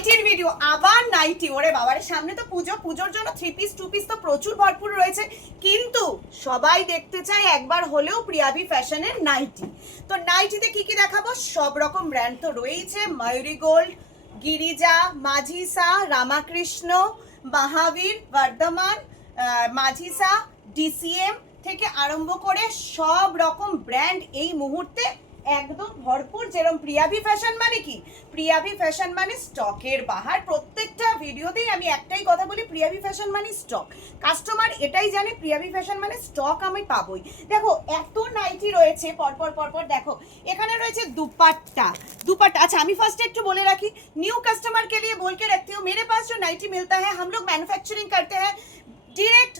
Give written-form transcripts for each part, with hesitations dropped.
নাইটির video, আবার nightie. ওরে বাবার, সামনে তো পুজো, পুজোর জন্য 3 পিস 2 পিস তো প্রচুর ভরপুর রয়েছে, কিন্তু সবাই দেখতে চায় একবার হলেও প্রিয়াভি ফ্যাশনের নাইটি। তো নাইটিতে কি কি দেখাবো, সব রকম ব্র্যান্ড তো রয়েছে, ময়ূরী গোল্ড, গিরিজা, মাঝিসা, রামাকৃষ্ণ, মহাবীর, বর্ধমান, মাঝিসা, ডিসিএম থেকে আরম্ভ করে সব রকম ব্র্যান্ড এই মুহূর্তে একদম ভরপুর। যেরকম প্রিয়াভি ফ্যাশন মানে কি, প্রিয়াভি ফ্যাশন মানে স্টকের বাহার। প্রত্যেকটা ভিডিওতেই আমি একটাই কথা বলি, প্রিয়াভি ফ্যাশন মানে স্টক। কাস্টমার এটাই জানে প্রিয়াভি ফ্যাশন মানে স্টক আমি পাবোই। দেখো এত নাইটি রয়েছে পরপর পরপর। দেখো এখানে রয়েছে दुपट्टा। दुपट्टा अच्छा, আমি ফার্স্টে একটু বলে রাখি, न्यू कस्टमर के लिए बोल के रखती हूँ, मेरे पास जो नाइटी मिलता है हम लोग मैन्युफैक्चरिंग करते हैं, डायरेक्ट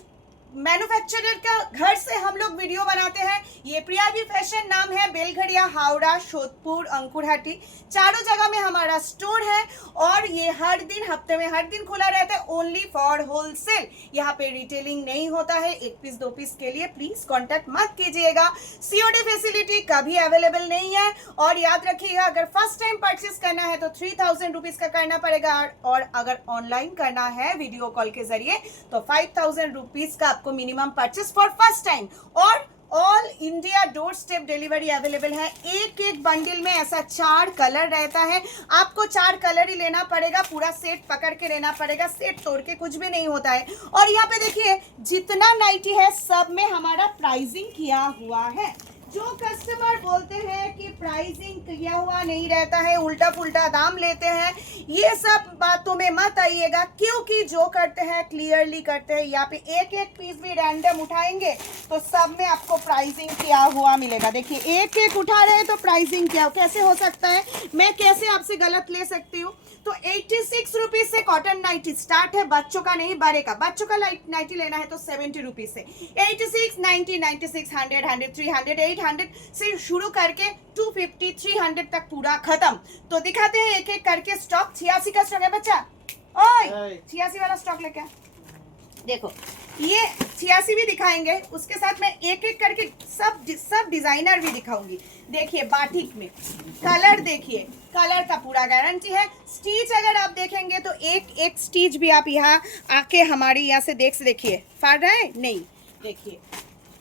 मैन्युफैक्चरर का घर से हम लोग वीडियो बनाते हैं। ये प्रियाभि फैशन नाम है, बेलघड़िया, हावड़ा, सोदपुर, अंकुरहाटी, चारों जगह में हमारा स्टोर है। और ये हर दिन, हफ्ते में हर दिन खुला रहता है, ओनली फॉर होलसेल। यहाँ पे रिटेलिंग नहीं होता है। 1 पीस 2 पीस के लिए प्लीज कांटेक्ट मत कीजिएगा। सीओडी फैसिलिटी कभी अवेलेबल नहीं है। और याद रखिएगा, अगर फर्स्ट टाइम परचेस करना है तो 3000 रुपीज का करना पड़ेगा, और अगर ऑनलाइन करना है वीडियो कॉल के जरिए तो 5000 रुपीज का आपको minimum purchase for first time. और all India doorstep delivery available है। एक एक बंडल में ऐसा 4 कलर रहता है, आपको 4 कलर ही लेना पड़ेगा, पूरा सेट पकड़ के लेना पड़ेगा, सेट तोड़ के कुछ भी नहीं होता है। और यहाँ पे देखिए जितना नाइटी है सब में हमारा प्राइसिंग किया हुआ है। जो कस्टमर बोलते हैं कि प्राइसिंग किया हुआ नहीं रहता है, उल्टा पुल्टा दाम लेते हैं, ये सब बातों में मत आइएगा, क्योंकि जो करते हैं क्लियरली करते हैं। यहाँ पे एक एक पीस भी रैंडम उठाएंगे तो सब में आपको प्राइसिंग किया हुआ मिलेगा। देखिए एक एक उठा रहे हैं तो प्राइसिंग क्या, कैसे हो सकता है, मैं कैसे आपसे गलत ले सकती हूँ। तो 86 रुपीज से कॉटन नाइटी स्टार्ट है, बच्चों का नहीं बड़े का। बच्चों का नाइटी लेना है तो 70 रुपीज से 86, 90, 96, 100, 100, 300, 800 से शुरू करके 250, 300 तक पूरा खत्म। तो दिखाते हैं एक एक करके स्टॉक। 86 का स्टॉक है बच्चा, ओए 86 वाला स्टॉक लेके आ। देखो ये 86 भी दिखाएंगे, उसके साथ मैं एक एक करके सब डिजाइनर भी दिखाऊंगी। देखिए बाटिक में कलर, देखिए कलर का पूरा गारंटी है। स्टिच अगर आप देखेंगे तो एक एक स्टिच भी आप यहाँ आके हमारे यहाँ से देखिए, फाड़ रहा है नहीं। देखिए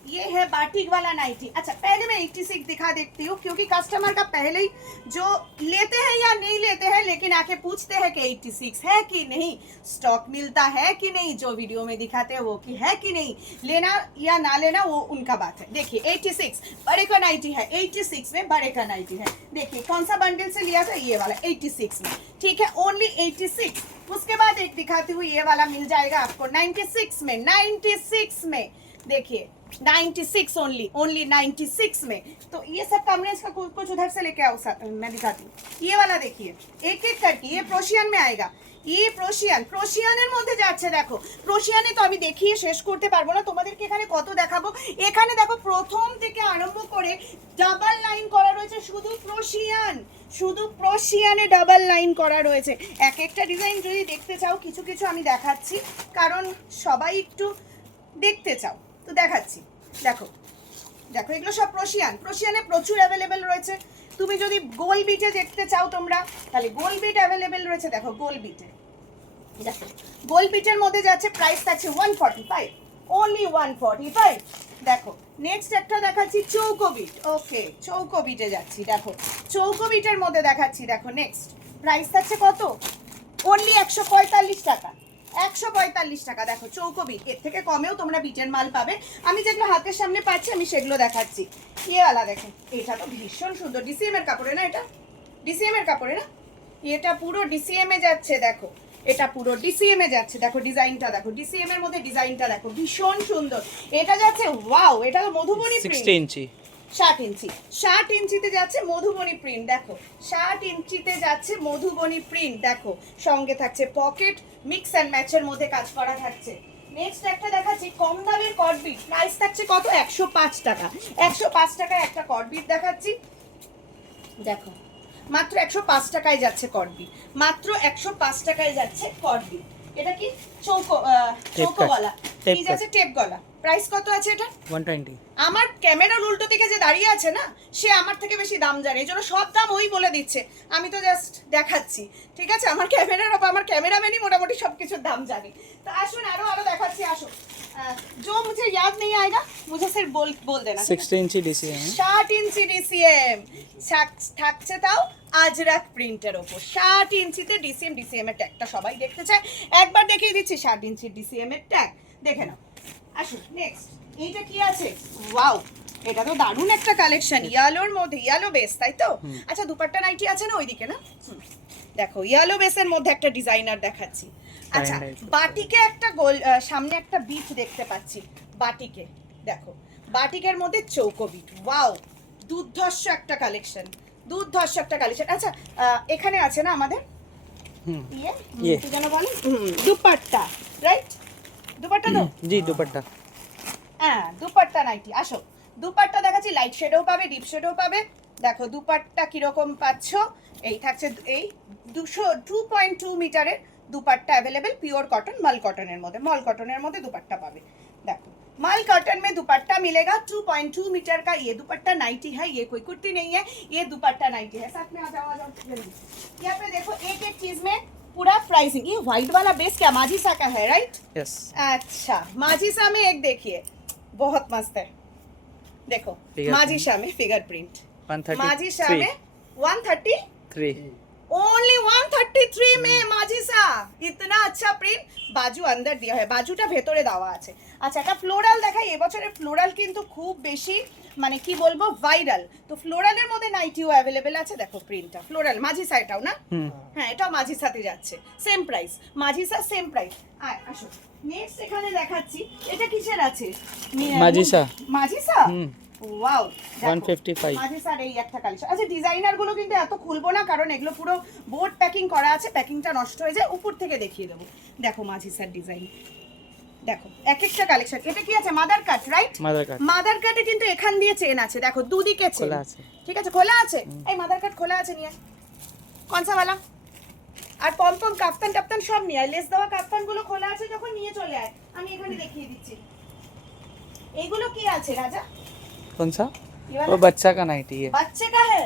ये है बाटिक वाला नाइटी। अच्छा पहले मैं 86 दिखा देती हूँ, क्योंकि कस्टमर का पहले ही जो लेते हैं या नहीं लेते हैं, लेकिन आके पूछते हैं कि 86 है कि नहीं, स्टॉक मिलता है कि नहीं, जो वीडियो में दिखाते हैं वो कि है कि नहीं, लेना या ना लेना वो उनका बात है। देखिए 86 बड़े का नाइटी है, 86 में बड़े का नाइटी है। देखिए कौन सा बंडल से लिया था, ये वाला 86 में, ठीक है, ओनली 86। उसके बाद एक दिखाती हूँ, ये वाला मिल जाएगा आपको 96 में। 96 में देखिए 96 ओनली 96 में। तो ये सब कमरेज का कुछ उधर से लेके आओ, मैं दिखाती हूँ। ये वाला देखिए एक एक करके, ये प्रोशियन में आएगा। ये প্রশিয়ানের মধ্যে যাচ্ছে। দেখো প্রশিয়ানে তো আমি দেখিয়ে শেষ করতে পারবো না, তোমাদেরকে এখানে কত দেখাবো। এখানে দেখো প্রথম থেকে আরম্ভ করে ডাবল লাইন করা রয়েছে, শুধু প্রশিয়ানে ডাবল লাইন করা রয়েছে। এক একটা ডিজাইন যদি দেখতে চাও, কিছু কিছু আমি দেখাচ্ছি, কারণ সবাই একটু দেখতে চাও তো দেখাচ্ছি। দেখো দেখো এগুলো সব প্রশিয়ানে প্রচুর অ্যাভেলেবেল রয়েছে। তুমি যদি গোল বিটে দেখতে চাও তোমরা, তাহলে গোল বিট অ্যাভেলেবেল রয়েছে। দেখো গোল বিটে, দেখো গোল বিটের মধ্যে যাচ্ছে, প্রাইস থাকছে 145, ওনলি 145। দেখো নেক্সট একটা দেখাচ্ছি চৌকো বিট। ওকে চৌকো বিটে যাচ্ছি, দেখো চৌকো বিটের মধ্যে দেখাচ্ছি। দেখো নেক্সট প্রাইস থাকছে কত, ওনলি 145 টাকা, 145 টাকা। দেখো চৌকো বিট, এর থেকে কমেও তোমরা বিটের মাল পাবে। আমি যেগুলো হাতের সামনে পাচ্ছি আমি সেগুলো দেখাচ্ছি। ইয়েওয়ালা দেখেন, এটা তো ভীষণ সুন্দর, ডিসিএম এর কাপড়ে না, এটা ডিসিএম এর কাপড়ে না, এটা পুরো ডিসিএম এ যাচ্ছে। দেখো এটা পুরো ডিসিএম এ যাচ্ছে, দেখো ডিজাইনটা দেখো, ডিসিএম এর মধ্যে ডিজাইনটা দেখো, ভীষণ সুন্দর। এটা যাচ্ছে ওয়াও, এটা তো মধুবনী প্রিন্ট, 60 ইঞ্চি 60 ইঞ্চিতে যাচ্ছে মধুবনী প্রিন্ট। দেখো 60 ইঞ্চিতে যাচ্ছে মধুবনী প্রিন্ট। দেখো সঙ্গে থাকছে পকেট, মিক্স অ্যান্ড ম্যাচের মধ্যে কাজ করা থাকছে। নেক্সট একটা দেখাচ্ছি কম দামের কটবিট, প্রাইস থাকছে কত, 105 টাকা। 105 টাকায় একটা কটবিট দেখাচ্ছি। দেখো মাত্র 105 টাকায় যাচ্ছে কটবিট, মাত্র 105 টাকায় যাচ্ছে কটবিট। এটা কি চৌকো গলা, কি যাচ্ছে টেপ গলা, প্রাইস কত আছে এটা? 120। আমার ক্যামেরার উল্টো দিকে যে দাঁড়িয়ে আছে না, সে আমার থেকে বেশি দাম জানে, এই জন্য সব দাম ওই বলে দিচ্ছে, আমি তো জাস্ট দেখাচ্ছি। ঠিক আছে, আমার ক্যামেরাম্যানই মোটামুটি সব কিছুর দাম জানে। তো আসুন আরো দেখাচ্ছি, আসুন। जो मुझे याद नहीं आएगा मुझे सिर्फ बोल देना। 60 इंची DCM। 60 ইঞ্চি ডিসিএম থাকছে, তাও আজরাক প্রিন্টের ওপর। 60 ইঞ্চিতে ডিসিএম এর ট্যাগটা সবাই দেখতে চায়, একবার দেখিয়ে দিচ্ছি 60 ইঞ্চি ডিসিএম এর ট্যাগ, দেখে নাও। আসুন নেক্সট, এইটা কি আছে? ওয়াও, এটা তো দারুণ একটা কালেকশন, ইয়ালোর মধ্যে, ইয়ালো বেস, তাই তো? আচ্ছা, দুপাট্টা নাইটি আছে না ওইদিকে, না? দেখো ইয়ালো বেসের মধ্যে একটা ডিজাইনার দেখাচ্ছি। আচ্ছা, বাটিকে একটা গোল, সামনে একটা বিট দেখতে পাচ্ছি, বাটিকে দেখো, বাটিকের মধ্যে চৌকো বিট। ওয়াও, দুর্ধর্ষ একটা কালেকশন। আচ্ছা, এখানে আছে না আমাদের ইয়ে কি যেন বলে, দুপাট্টা, রাইট? দুপাট্টা তো? জি, দুপাট্টা। হ্যাঁ, দুপাট্টা নাইটি। আসো, দুপাট্টা দেখাচ্ছি, লাইট শেডও পাবে, ডিপ শেডও পাবে। দেখো দুপাট্টা কিরকম পাচ্ছ, এই থাকছে, এই 2.2 মিটারের দুপাট্টা অ্যাভেলেবেল, পিওর কটন, মল কটনের মধ্যে দুপাট্টা পাবে। देखो मल कॉटन में दुपट्टा मिलेगा, 2.2 मीटर का ये दुपट्टा नाइटी है, ये कोई कुर्ती नहीं है, ये दुपट्टा नाइटी है। साथ में आ जाओ जल्दी। यहाँ पे देखो एक एक चीज में पूरा प्राइसिंग। ये व्हाइट वाला बेस क्या माजिसा का है, राइट? यस। अच्छा, माजिसा में एक देखिए, बहुत मस्त है, देखो माजिसा में फिगर प्रिंट, माजिसा में 133, ओनली 133 में माजिसा, इतना अच्छा प्रिंट। बाजू अंदर दिया है, बाजूটা ভেতরে দেওয়া আছে। আচ্ছা, একটা ফ্লোরাল দেখাই, এবছরের ফ্লোরাল কিন্তু খুব বেশি, মানে কি বলবো, ভাইরাল। তো ফ্লোরালের মধ্যে নাইটিও অ্যাভেলেবেল আছে, দেখো প্রিন্টটা ফ্লোরাল, মাজিসা এটাও না? হ্যাঁ, এটাও মাজিসাতে যাচ্ছে, সেম প্রাইস, মাজিসা সেম প্রাইস। আসো নেক্সট এখানে দেখাচ্ছি, এটা কিসের আছে? মাজিসা। ওয়াও, 155 মাজিসার এই একটা কালেকশন। আচ্ছা, ডিজাইনার গুলো কিন্তু এত খুলবো না, কারণ এগুলো পুরো বোর্ড প্যাকিং করা আছে, প্যাকিংটা নষ্ট হয়ে যায়, উপর থেকে দেখিয়ে দেবো। দেখো মাজিসার ডিজাইন, দেখো এক একটা কালেকশন। এটা কি আছে? মাদার কাট, রাইট? মাদার কাটে কিন্তু এখান দিয়ে চেন আছে, দেখো দুদিকে চেন, ঠিক আছে, খোলা আছে। এই মাদার কাট খোলা আছে, নিয়ে কোনসা वाला? আর পম কাফতান টাফতান সব নিয়ে আয়, লেস দেওয়া কাফতান গুলো খোলা আছে, যখন নিয়ে চলে আয়, আমি এখানে দেখিয়ে দিচ্ছি। এইগুলো কি আছে রাজা? कौन सा? वो बच्चा का नाइटी है। बच्चे का है?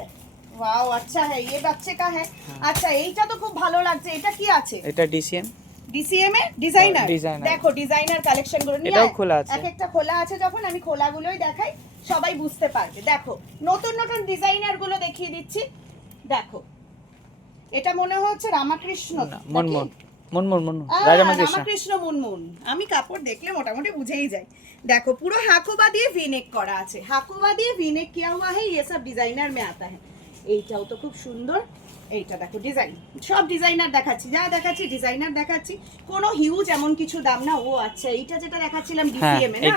वाओ, अच्छा है, ये बच्चे का है। अच्छा, এইটা তো খুব ভালো লাগছে, এটা কি আছে? এটা ডিসিএম এর ডিজাইনার। দেখো ডিজাইনার কালেকশন গুলো নিয়ে এটাও খোলা আছে, এক একটা খোলা আছে, যখন আমি খোলাগুলোই দেখাই সবাই বুঝতে পারবে। দেখো নতুন নতুন ডিজাইনার গুলো দেখিয়ে দিচ্ছি, দেখো এটা মনে হচ্ছে রামকৃষ্ণ, রামকৃষ্ণ মুনমুন। আমি কাপড় দেখলে মোটামুটি বুঝেই যাই। देखो पूरा हाकोबा दिए वीनेक करा আছে, हाकोबा दिए वीनेक किया हुआ है, ये सब डिजाइनर में आता है। এইটাও তো খুব সুন্দর, এইটা দেখো ডিজাইন, সব ডিজাইনার দেখাচ্ছি, যা দেখাচ্ছি ডিজাইনার দেখাচ্ছি, কোনো হিউজ এমন কিছু দাম না। ও আচ্ছা, এইটা যেটা দেখাচ্ছিলাম ডিসিএম এ না,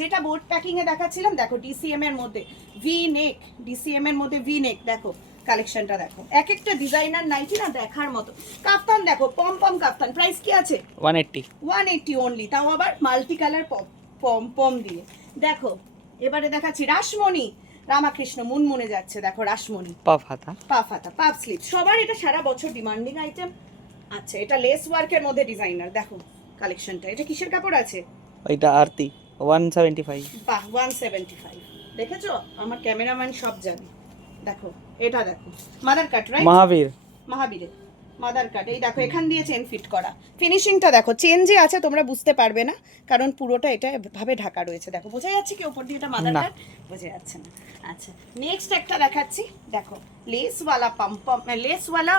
যেটা বোর্ড প্যাকিং এ দেখাচ্ছিলাম, দেখো ডিসিএম এর মধ্যে ভি নেক, ডিসিএম এর মধ্যে ভি নেক, দেখো কালেকশনটা দেখো, এক একটা ডিজাইনার নাইটি না দেখার মতো। কাফতান দেখো, পম কাফতান, প্রাইস কি আছে? 180 অনলি, তাও আবার মাল্টি কালার পম দিয়ে। দেখো এবারে দেখাচ্ছি রাসমণি, রামকৃষ্ণ মুনমুনে যাচ্ছে, দেখো রাসমণি, পাফ হাতা, পাফ স্লিভ, সবার এটা সারা বছর ডিমান্ডিং আইটেম। আচ্ছা, এটা লেস ওয়ার্কের মধ্যে ডিজাইনার, দেখো কালেকশনটা, এটা কিসের কাপড় আছে? এটা আরতি 175। বাহ, 175, দেখেছো আমার ক্যামেরাম্যান সব জানে। দেখো এটা দেখো মাদার কাট, রাইট? মহাবীরের মাদার কাট, এই দেখো এখান দিয়ে চেন ফিট করা, ফিনিশিংটা দেখো, চেন যে আছে তোমরা বুঝতে পারবে না, কারণ পুরোটা এটা ভাবে ঢাকা রয়েছে। দেখো বোঝা যাচ্ছে কি উপর দিয়ে এটা মাদার কাট? বোঝা যাচ্ছে না। আচ্ছা, নেক্সট একটা দেখাচ্ছি, দেখো লেসওয়ালা লেসওয়ালা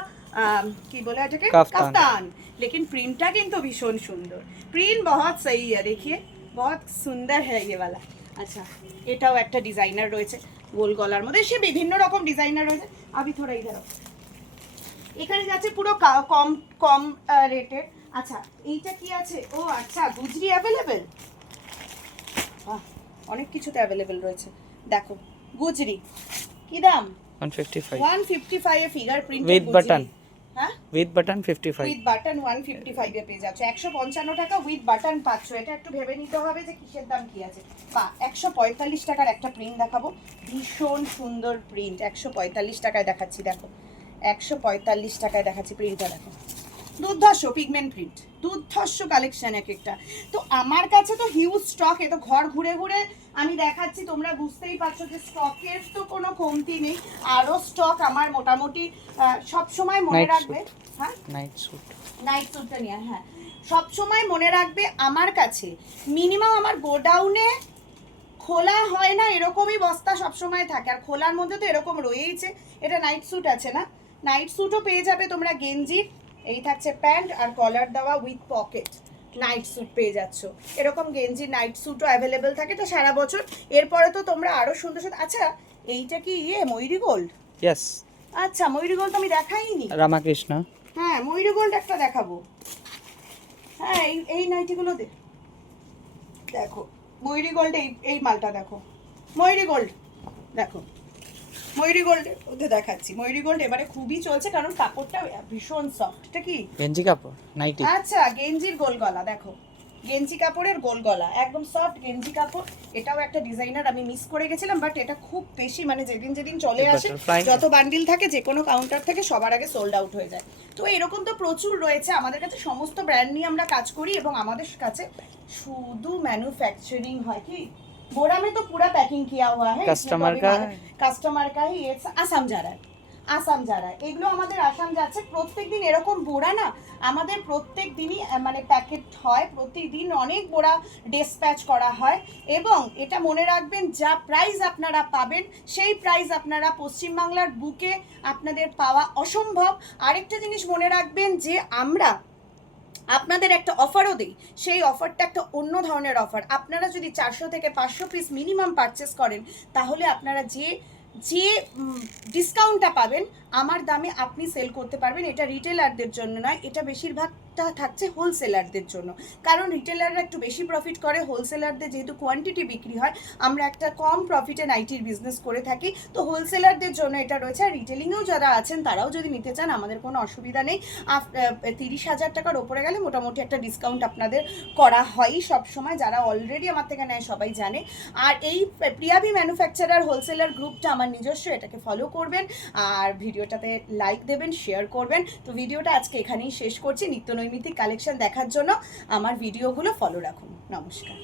কি বলে এটাকে, কাফতান, लेकिन প্রিন্টটা কিন্তু ভীষণ সুন্দর, প্রিন্ট बहुत सही है, देखिए बहुत सुंदर है ये वाला। আচ্ছা, এটাও একটা ডিজাইনার রয়েছে গোল গলার মধ্যে, সে বিভিন্ন রকম ডিজাইনার রয়েছে। আমি থোড়া ইধার, এখানে যাচ্ছে পুরো কম রেটের। আচ্ছা, এইটা কি আছে? ও আচ্ছা, গুজরি অ্যাভেলেবেল, অনেক কিছুতে অ্যাভেলেবেল রয়েছে। দেখো গুজরি কি দাম? 155 এ ফিগার প্রিন্ট উইথ বাটন, হ্যাঁ উইথ বাটন 55, উইথ বাটন 155 এ পেয়ে যাচ্ছ, 155 টাকা উইথ বাটন পাচ্ছ। এটা একটু ভেবে নিতে হবে যে কিসের দাম কি আছে। বা 145 টাকার একটা প্রিন্ট দেখাবো, ভীষণ সুন্দর প্রিন্ট, 145 টাকায় দেখাচ্ছি, দেখো 145 টাকায় দেখাচ্ছি প্রিন্টটা, দেখো দুর্ধর্ষ পিগমেন্ট প্রিন্ট, দুর্ধর্ষ কালেকশন এক একটা। তো আমার কাছে তো হিউজ স্টক, এ তো ঘর ঘুরে ঘুরে আমি দেখাচ্ছি, তোমরা বুঝতেই পারছো যে স্টকের তো কোনো কমতি নেই। আরও স্টক আমার মোটামুটি সব সময় মনে Night রাখবে। হ্যাঁ, নাইট স্যুট। নাইট স্যুটটা নিয়ে, হ্যাঁ সব সময় মনে রাখবে আমার কাছে মিনিমাম আমার গোডাউনে খোলা হয় না এরকমই বস্তা সবসময় থাকে, আর খোলার মধ্যে তো এরকম রয়েইছে। এটা নাইট স্যুট আছে না, নাইট স্যুটও পেয়ে যাবে তোমরা গেঞ্জির, এই থাকছে প্যান্ট আর কলার দেওয়া উইথ পকেট নাইট স্যুট পেয়ে যাচ্ছ। এরকম গেঞ্জি নাইট স্যুটও অ্যাভেলেবেল থাকে তো সারা বছর। এরপরে তো তোমরা আরও সুন্দর সুন্দর, আচ্ছা এইটা কি ময়ূরী গোল্ড? ইয়েস। আচ্ছা ময়ূরী গোল্ড তো আমি দেখাইনি। রামাকৃষ্ণ। হ্যাঁ ময়ূরী গোল্ড একটা দেখাবো। হ্যাঁ এই নাইটিগুলো দেখো ময়ূরী গোল্ড, এই মালটা দেখো ময়ূরী গোল্ড, দেখো ময়ূরী গোল্ড ওদের দেখাচ্ছি। ময়ূরী গোল্ড এবারে খুবই চলছে কারণ কাপড়টা ভীষণ সফট। এটা কি গেঞ্জি কাপড় নাইটি? আচ্ছা গেঞ্জির গোল গলা, দেখো গেঞ্জি কাপড়ের গোল গলা, একদম সফট গেঞ্জি কাপড়। এটাও একটা ডিজাইনার আমি মিস করে গেছিলাম, বাট এটা খুব বেশি মানে যেদিন যেদিন চলে আসে যত বান্ডিল থাকে যে কোনো কাউন্টার থেকে সবার আগে সোল্ড আউট হয়ে যায়। তো এরকম তো প্রচুর রয়েছে আমাদের কাছে, সমস্ত ব্র্যান্ড নিয়ে আমরা কাজ করি এবং আমাদের কাছে শুধু ম্যানুফ্যাকচারিং হয়। কি बोरा में तो पूरा पैकिंग किया हुआ है, कस्टमर का ही ये आसाम जा रहा है, আসাম যারা এগুলো আমাদের আসাম যাচ্ছে প্রত্যেকদিন। এরকম বোরা না আমাদের প্রত্যেক দিনই মানে প্যাকেট হয়, প্রতিদিন অনেক বোরা ডিসপ্যাচ করা হয়। এবং এটা মনে রাখবেন যা প্রাইস আপনারা পাবেন সেই প্রাইস আপনারা পশ্চিমবাংলার বুকে আপনাদের পাওয়া অসম্ভব। আরেকটা জিনিস মনে রাখবেন যে আমরা আপনাদের একটা অফারও দিই, সেই অফারটা একটা অন্য ধরনের অফার। আপনারা যদি 400 থেকে 500 পিস মিনিমাম পারচেস করেন তাহলে আপনারা যে ডিসকাউন্টটা পাবেন আমার দামে আপনি সেল করতে পারবেন। এটা রিটেলারদের জন্য নয়, এটা বেশিরভাগটা থাকছে হোলসেলারদের জন্য, কারণ রিটেলাররা একটু বেশি প্রফিট করে, হোলসেলারদের যেহেতু কোয়ান্টিটি বিক্রি হয় আমরা একটা কম প্রফিটে নাইটির বিজনেস করে থাকি। তো হোলসেলারদের জন্য এটা রয়েছে। আর রিটেলিংয়েও যারা আছেন তারাও যদি নিতে চান আমাদের কোনো অসুবিধা নেই। 30,000 টাকার ওপরে গেলে মোটামুটি একটা ডিসকাউন্ট আপনাদের করা হয়ই সবসময়, যারা অলরেডি আমার থেকে নেয় সবাই জানে। আর এই প্রিয়াবি ম্যানুফ্যাকচারার হোলসেলার গ্রুপটা আমার নিজস্ব, এটাকে ফলো করবেন আর ভিডিওটাতে লাইক দেবেন, শেয়ার করবেন। তো ভিডিওটা আজকে এখানেই শেষ করছি। নিত্য নৈমিত্তিক কালেকশন দেখার জন্য আমার ভিডিওগুলো ফলো রাখুন। নমস্কার।